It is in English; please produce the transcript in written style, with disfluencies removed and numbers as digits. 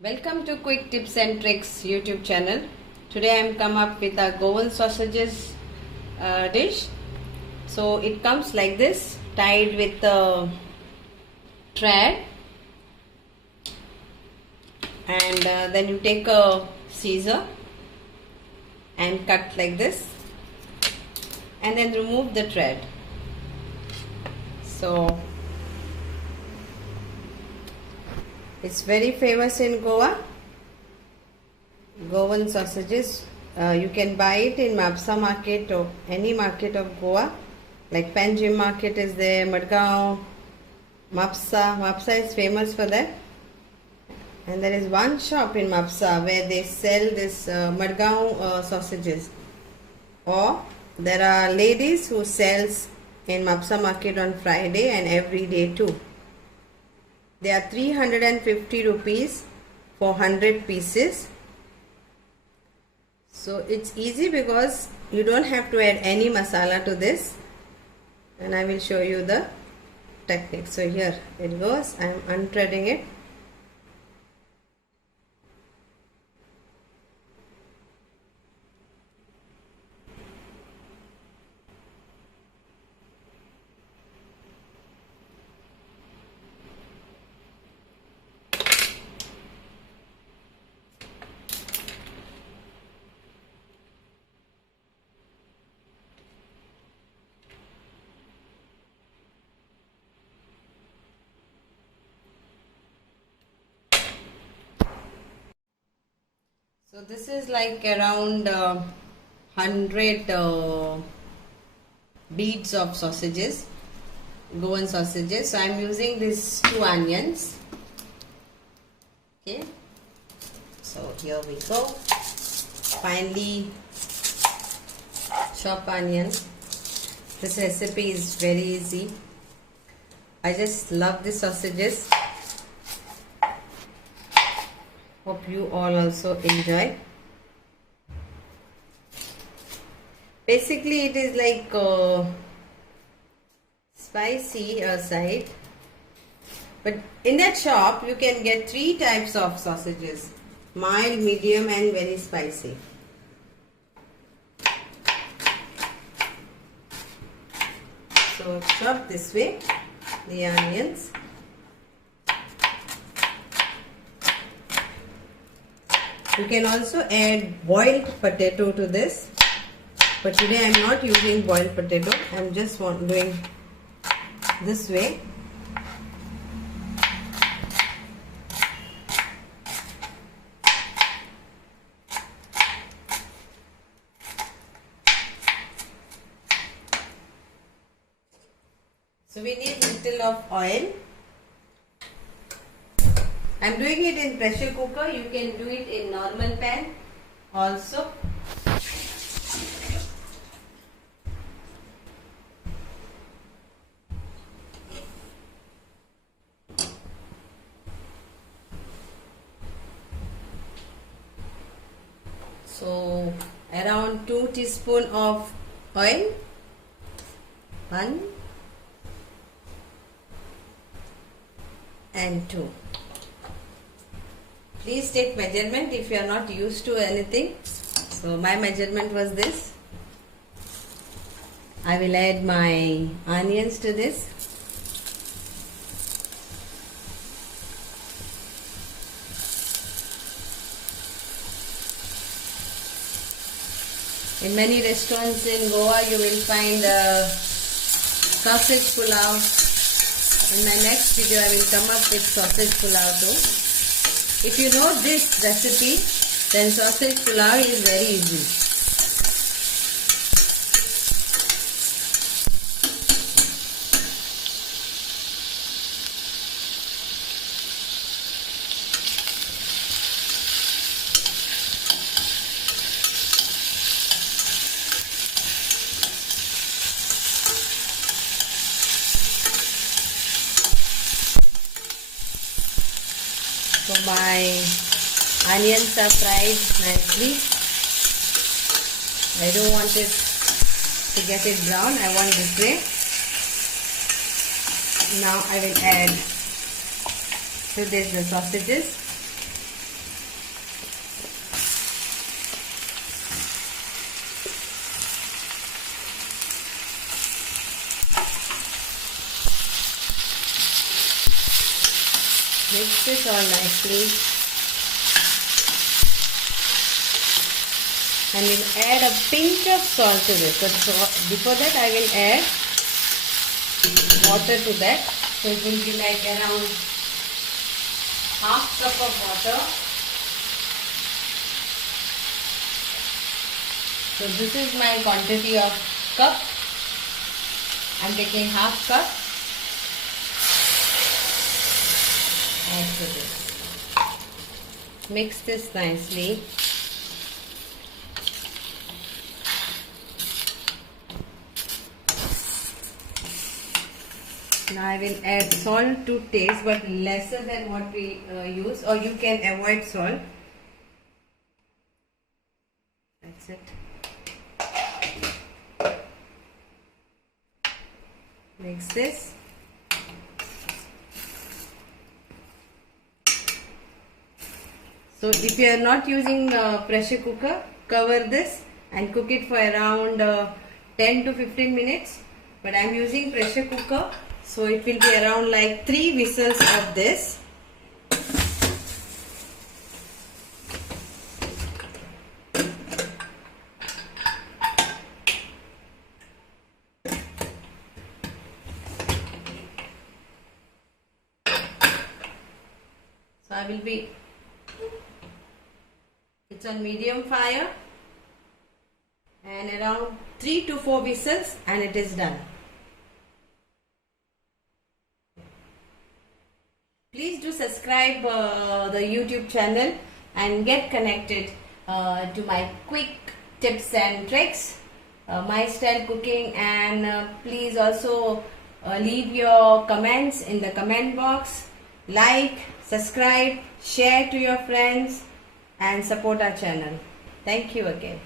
Welcome to Quick Tips and Tricks YouTube channel. Today I am come up with a Goan sausages dish. So it comes like this, tied with a thread, and then you take a scissor and cut like this, and then remove the thread. So it's very famous in Goa. Goan sausages. You can buy it in Mapusa market or any market of Goa. Like Panjim market is there, Margao, Mapusa. Mapusa is famous for that. And there is one shop in Mapusa where they sell this Margao sausages. Or there are ladies who sells in Mapusa market on Friday and every day too. They are 350 rupees for 100 pieces. So it's easy because you don't have to add any masala to this, and I will show you the technique. So here it goes. I am unthreading it. So this is like around 100 beads of sausages, Goan sausages. So I am using these 2 onions. Okay. So here we go. Finely chopped onions. This recipe is very easy. I just love the sausages. Hope you all also enjoy. Basically it is like spicy side, but in that shop you can get 3 types of sausages: mild, medium and very spicy. So chop this way the onions. You can also add boiled potato to this, but today I am not using boiled potato. I am just doing this way. So we need little of oil. I am doing it in pressure cooker. You can do it in normal pan also. So around 2 teaspoons of oil. 1 and 2. Please take measurement if you are not used to anything. So my measurement was this. I will add my onions to this. In many restaurants in Goa you will find sausage pulao. In my next video I will come up with sausage pulao too. If you know this recipe, then sausage pulao is very easy. So my onions are fried nicely. I don't want it to get it brown. I want this way. Now I will add to this the sausages. Mix this all nicely. And we'll add a pinch of salt to this. So before that I will add water to that. So it will be like around half cup of water. So this is my quantity of cup. I'm taking half cup. Add to this. Mix this nicely. Now I will add salt to taste, but lesser than what we use, or you can avoid salt. That's it. Mix this. So if you are not using pressure cooker, cover this and cook it for around 10 to 15 minutes. But I am using pressure cooker, so it will be around like 3 whistles of this. So I will be, it's on medium fire, and around 3 to 4 whistles and it is done. Please do subscribe the YouTube channel and get connected to my quick tips and tricks, my style cooking, and please also leave your comments in the comment box. Like, subscribe, share to your friends and support our channel. Thank you again.